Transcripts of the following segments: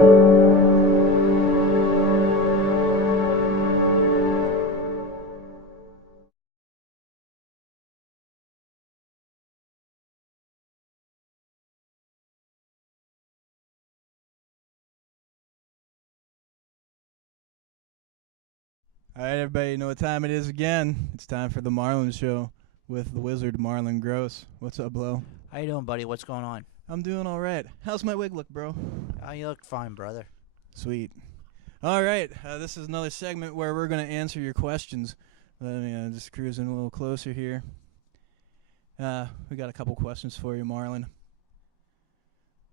All right, everybody, you know what time it is again. It's time for the Marlin Show with the wizard Marlin Gross. What's up, Blow? How you doing, buddy? What's going on? I'm doing all right. How's my wig look, bro? You look fine, brother. Sweet. All right, this is another segment where we're going to answer your questions. Let me just cruise in a little closer here. We got a couple questions for you, Marlin.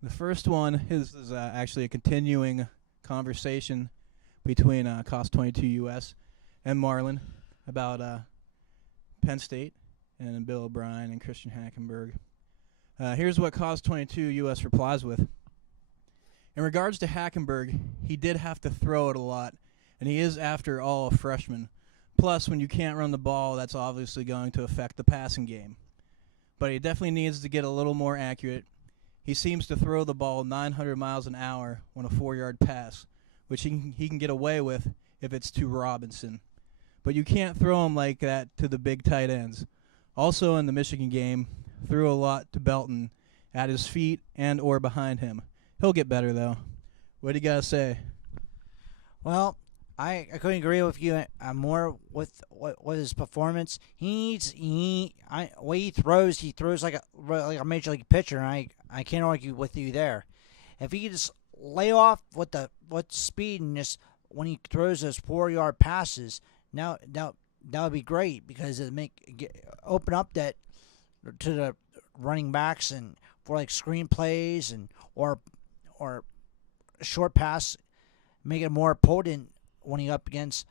The first one is actually a continuing conversation between Cost 22 US and Marlin about Penn State and Bill O'Brien and Christian Hackenberg. Here's what Cost 22 US replies with. In regards to Hackenberg, he did have to throw it a lot, and he is, after all, a freshman. Plus, when you can't run the ball, that's obviously going to affect the passing game. But he definitely needs to get a little more accurate. He seems to throw the ball 900 miles an hour on a 4-yard pass, which he can get away with if it's to Robinson. But you can't throw him like that to the big tight ends. Also in the Michigan game, threw a lot to Belton at his feet and or behind him. He'll get better, though. What do you got to say? Well, I couldn't agree with you more with his performance. Way he throws like a major league pitcher, and I can't argue with you there. If he could just lay off with speed and just when he throws those 4-yard passes, now that would be great because it open up that to the running backs and for like screen plays and or short pass, make it more potent when he up against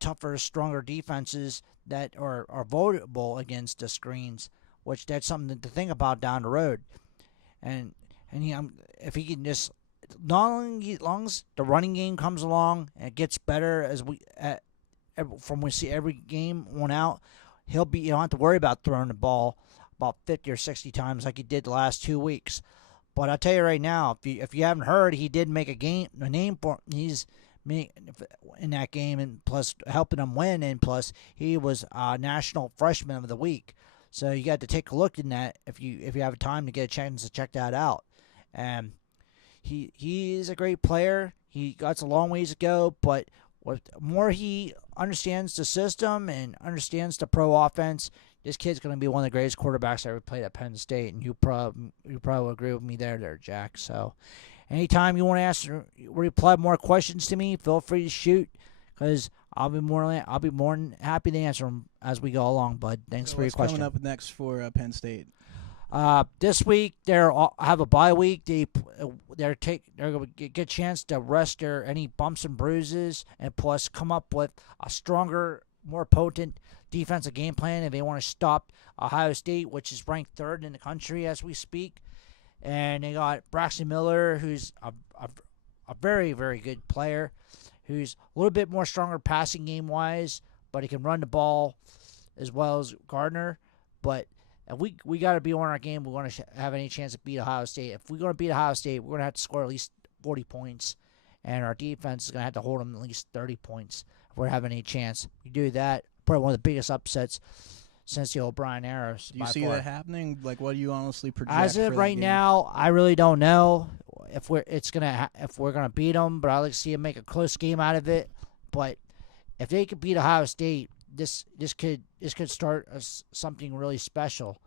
tougher, stronger defenses that are vulnerable against the screens, which that's something to think about down the road. And if he can just long as the running game comes along and it gets better as we see every game one out, you don't have to worry about throwing the ball about 50 or 60 times like he did the last 2 weeks. But I'll tell you right now, if you haven't heard, he did make a name for he's in that game, and plus helping them win, and plus he was National Freshman of the Week. So you got to take a look in that if you have time to get a chance to check that out. And he is a great player. He got a long ways to go, but with more he understands the system and understands the pro offense, this kid's going to be one of the greatest quarterbacks I ever played at Penn State, and you probably agree with me there, Jack. So anytime you want to reply more questions to me, feel free to shoot, because I'll be more than happy to answer them as we go along, bud. Thanks for your question. What's coming up next for Penn State? This week they have a bye week. They're going to get a chance to rest any bumps and bruises, and plus come up with a stronger, more potent defensive game plan if they want to stop Ohio State, which is ranked 3rd in the country as we speak. And they got Braxton Miller, who's a very, very good player, who's a little bit more stronger passing game wise, but he can run the ball as well as Gardner. But we got to be on our game. We want to have any chance to beat Ohio State. If we're going to beat Ohio State, we're going to have to score at least 40 points, and our defense is going to have to hold them at least 30 points if we're having any chance. We do that, probably one of the biggest upsets since the O'Brien era. Do you see that happening? Like, what do you honestly project? As of right now, I really don't know if we're gonna beat them, but I like to see them make a close game out of it. But if they could beat Ohio State, this could start something really special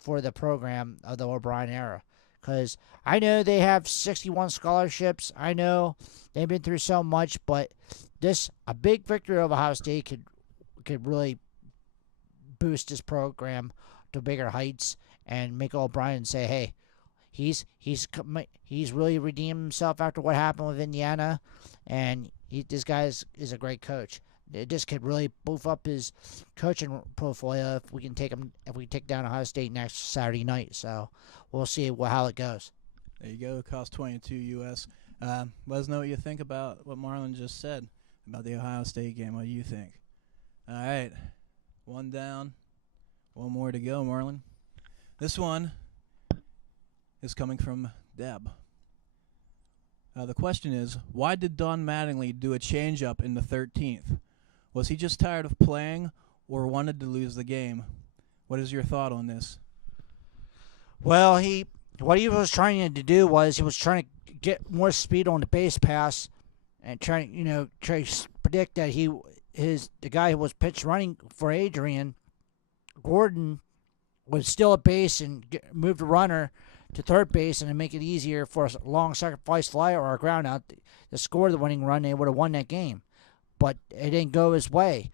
for the program of the O'Brien era. Because I know they have 61 scholarships. I know they've been through so much, but a big victory over Ohio State could really boost this program to bigger heights and make O'Brien say, "Hey, he's really redeemed himself after what happened with Indiana, and this guy is a great coach." This could really boost up his coaching portfolio if we take down Ohio State next Saturday night. So we'll see how it goes. There you go. Cost 22 US. Let us know what you think about what Marlin just said about the Ohio State game. What do you think? All right. One down. One more to go, Marlin. This one is coming from Deb. The question is, why did Don Mattingly do a change-up in the 13th? Was he just tired of playing or wanted to lose the game? What is your thought on this? Well, what he was trying to do was he was trying to get more speed on the base pass and try to predict that the guy who was pitch running for Adrian Gordon would steal a base and move the runner to third base and make it easier for a long sacrifice fly or a ground out to score the winning run. They would have won that game, but it didn't go his way.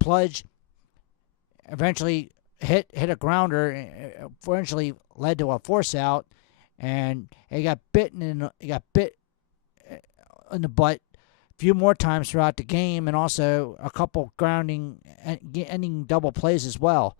Pludge eventually hit a grounder, eventually led to a force out, and he got bit in the butt a few more times throughout the game, and also a couple grounding ending double plays as well.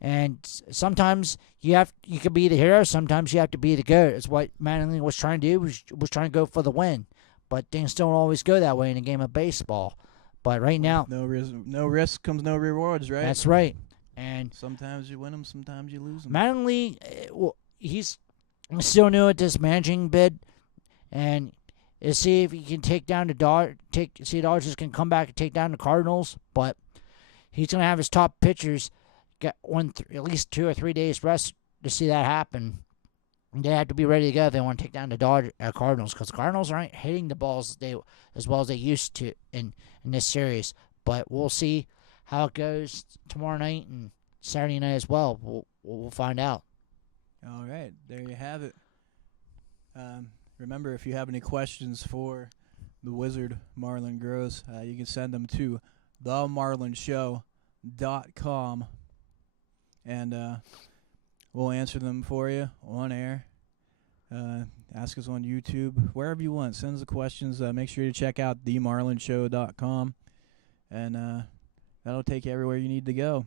And sometimes you could be the hero, sometimes you have to be the GOAT. It's what Mattingly was trying to do, was trying to go for the win. But things don't always go that way in a game of baseball. But right now, no risk comes no rewards, right? That's right. And sometimes you win them, sometimes you lose them. Mattingly, he's still new at this managing bid, and see if he can take down the Dodgers. See, the Dodgers can come back and take down the Cardinals, but he's going to have his top pitchers get at least 2 or 3 days rest to see that happen. And they have to be ready to go if they want to take down the Cardinals, because the Cardinals aren't hitting the balls as well as they used to in this series. But we'll see how it goes tomorrow night and Saturday night as well. We'll find out. All right, there you have it. Remember, if you have any questions for the wizard Marlin Gross, you can send them to TheMarlinShow.com, and we'll answer them for you on air. Ask us on YouTube, wherever you want. Send us the questions. Make sure to check out TheMarlinShow.com, and that'll take you everywhere you need to go.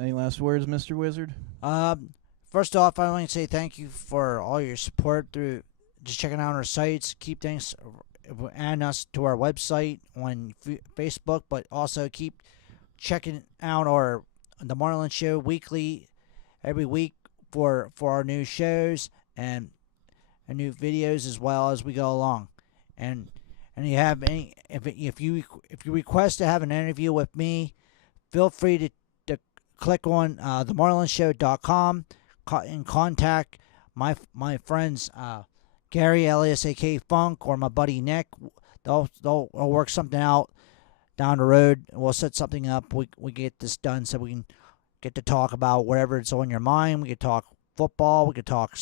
Any last words, Mr. Wizard? First off, I want to say thank you for all your support through just checking out our sites. Keep things adding us to our website on Facebook, but also keep checking out the Marlin Show weekly, every week for our new shows and new videos as well as we go along. And you have any if you request to have an interview with me, feel free to click on TheMarlinShow.com and contact my friends Gary alias AK Funk or my buddy Nick. They'll work something out down the road. We'll set something up. We get this done so we can get to talk about whatever it's on your mind. We could talk football. We could talk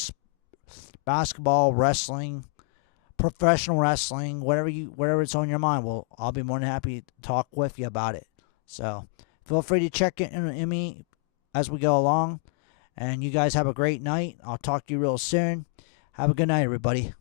basketball, wrestling, professional wrestling, whatever it's on your mind. I'll be more than happy to talk with you about it. So feel free to check in me as we go along. And you guys have a great night. I'll talk to you real soon. Have a good night, everybody.